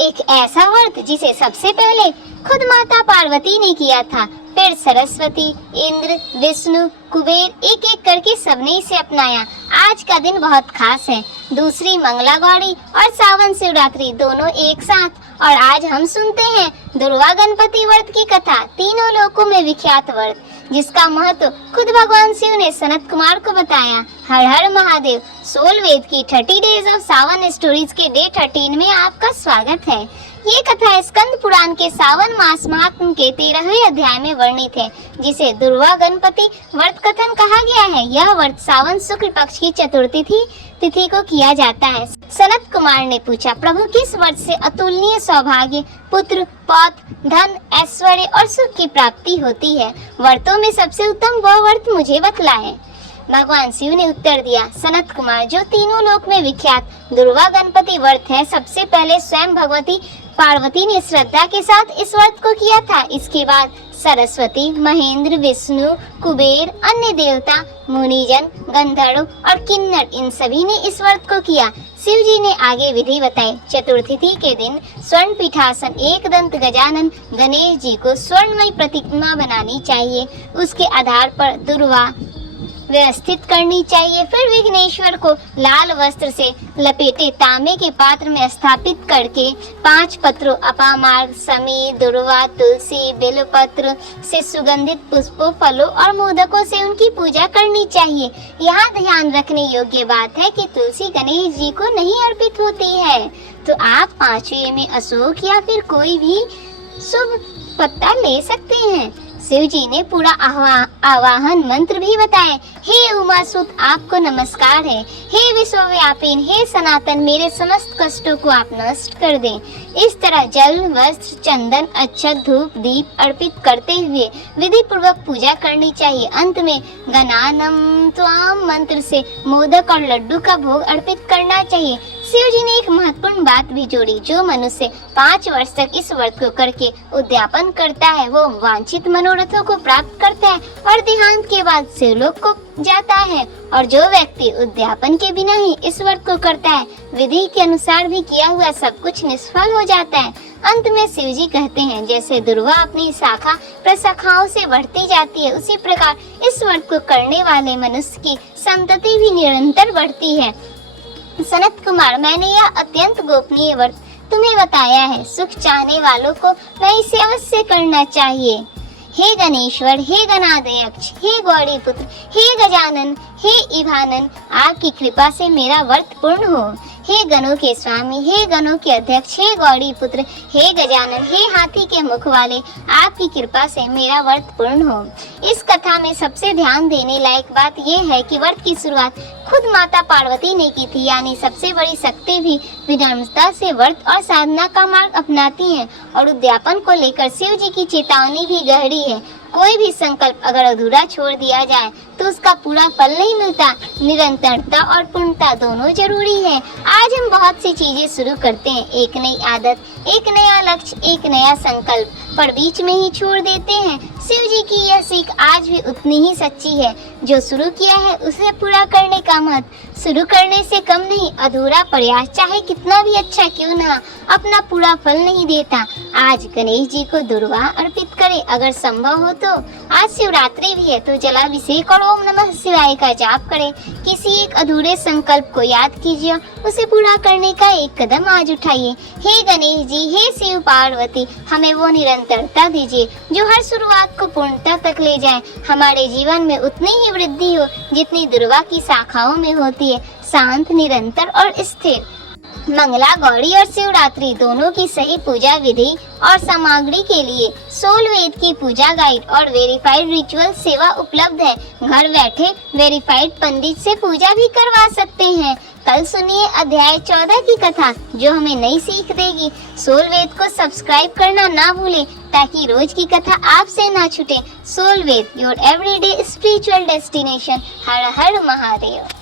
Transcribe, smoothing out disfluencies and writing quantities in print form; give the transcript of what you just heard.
एक ऐसा व्रत जिसे सबसे पहले खुद माता पार्वती ने किया था, फिर सरस्वती, इंद्र, विष्णु, कुबेर एक एक करके सबने इसे अपनाया। आज का दिन बहुत खास है। दूसरी मंगला गौरी और सावन शिवरात्रि दोनों एक साथ। और आज हम सुनते हैं दुर्वा गणपति व्रत की कथा, तीनों लोकों में विख्यात व्रत जिसका महत्व खुद भगवान शिव ने सनत कुमार को बताया। हर हर महादेव। सोल वेद की 30 डेज ऑफ सावन स्टोरीज के डे 13 में आपका स्वागत है। ये कथा स्कंद पुराण के सावन मास महात्म्य के 13वें अध्याय में वर्णित है, जिसे दुर्वा गणपति व्रत कथन कहा गया है। यह व्रत सावन शुक्ल पक्ष की चतुर्थी तिथि को किया जाता है। सनत कुमार ने पूछा, प्रभु किस व्रत से अतुलनीय सौभाग्य, पुत्र, पौत्र, धन, ऐश्वर्य और सुख की प्राप्ति होती है? व्रतों में सबसे उत्तम वह व्रत मुझे बतलाएं। भगवान शिव ने उत्तर दिया, सनत कुमार, जो तीनों लोक में विख्यात दुर्वा गणपति व्रत है, सबसे पहले स्वयं भगवती पार्वती ने श्रद्धा के साथ इस व्रत को किया था। इसके बाद सरस्वती, महेंद्र, विष्णु, कुबेर, अन्य देवता, मुनिजन, गंधर्व और किन्नर इन सभी ने इस व्रत को किया। शिव जी ने आगे विधि बताई। चतुर्थी के दिन स्वर्ण पीठासन एक दंत गजानन गणेश जी को स्वर्णमय प्रतिमा बनानी चाहिए। उसके आधार पर दुर्वा व्यवस्थित करनी चाहिए। फिर विघ्नेश्वर को लाल वस्त्र से लपेटे तांबे के पात्र में स्थापित करके 5 पत्रों अपामार्ग, समी, दुर्वा, तुलसी, बेलपत्र से सुगंधित पुष्पों, फलों और मोदकों से उनकी पूजा करनी चाहिए। यहाँ ध्यान रखने योग्य बात है कि तुलसी गणेश जी को नहीं अर्पित होती है, तो आप 5वें में अशोक या फिर कोई भी शुभ पत्ता ले सकते हैं। शिव जी ने पूरा आवाहन मंत्र भी बताए। हे उमासुत, आपको नमस्कार है। हे विश्वव्यापिन, हे सनातन, मेरे समस्त कष्टों को आप नष्ट कर दें। इस तरह जल, वस्त्र, चंदन, अक्षत, धूप, दीप अर्पित करते हुए विधि पूर्वक पूजा करनी चाहिए। अंत में गणानम त्वाम मंत्र से मोदक और लड्डू का भोग अर्पित करना चाहिए। शिव जी ने एक महत्वपूर्ण बात भी जोड़ी, जो मनुष्य 5 वर्ष तक इस व्रत को करके उद्यापन करता है, वो वांछित मनोरथों को प्राप्त करता है और देहांत के बाद शिवलोक को जाता है। और जो व्यक्ति उद्यापन के बिना ही इस व्रत को करता है, विधि के अनुसार भी किया हुआ सब कुछ निष्फल हो जाता है। अंत में शिव जी कहते हैं, जैसे दुर्वा अपनी शाखा प्रशाखाओं से बढ़ती जाती है, उसी प्रकार इस व्रत को करने वाले मनुष्य की संतति भी निरंतर बढ़ती है। सनत कुमार, मैंने यह अत्यंत गोपनीय व्रत तुम्हें बताया है। सुख चाहने वालों को मैं इसे अवश्य करना चाहिए। हे गणेश्वर, हे गणाध्यक्ष, हे गौरी पुत्र, हे गजानन, हे इभानन, आपकी कृपा से मेरा व्रत पूर्ण हो। हे गणों के स्वामी, हे गणों के अध्यक्ष, हे गौरी पुत्र, हे गजानन, हे हाथी के मुख वाले, आपकी कृपा से मेरा व्रत पूर्ण हो। इस कथा में सबसे ध्यान देने लायक बात यह है कि व्रत की शुरुआत खुद माता पार्वती ने की थी, यानी सबसे बड़ी शक्ति भी विनम्रता से व्रत और साधना का मार्ग अपनाती है। और उद्यापन को लेकर शिव जी की चेतावनी भी गहरी है। कोई भी संकल्प अगर अधूरा छोड़ दिया जाए तो उसका पूरा फल नहीं मिलता। निरंतरता और पूर्णता दोनों जरूरी है। आज हम बहुत सी चीजें शुरू करते हैं, एक नई आदत, एक नया लक्ष्य, एक नया संकल्प, पर बीच में ही छोड़ देते हैं। शिव जी की यह सीख आज भी उतनी ही सच्ची है। जो शुरू किया है उसे पूरा करने का महत्व शुरू करने से कम नहीं। अधूरा प्रयास चाहे कितना भी अच्छा क्यों ना, अपना पूरा फल नहीं देता। आज गणेश जी को दुर्वा अर्पित करें, अगर संभव हो तो। आज शिवरात्रि भी है तो जलाभिषेक और ओम नमः शिवाय का जाप करें। किसी एक अधूरे संकल्प को याद कीजिए, उसे पूरा करने का एक कदम आज उठाइए। हे गणेश जी, हे शिव पार्वती, हमें वो निरंतरता दीजिए जो हर शुरुआत को पूर्णता तक ले जाए। हमारे जीवन में उतनी ही वृद्धि हो जितनी दुर्वा की शाखाओं में होती है, शांत, निरंतर और स्थिर। मंगला गौरी और शिवरात्रि दोनों की सही पूजा विधि और सामग्री के लिए सोल वेद की पूजा गाइड और वेरीफाइड रिचुअल सेवा उपलब्ध है। घर बैठे वेरीफाइड पंडित से पूजा भी करवा सकते हैं। कल सुनिए अध्याय 14 की कथा, जो हमें नई सीख देगी। सोल वेद को सब्सक्राइब करना ना भूलें ताकि रोज की कथा आपसे ना छूटे। Soul Veda, your everyday spiritual destination. हर हर महादेव।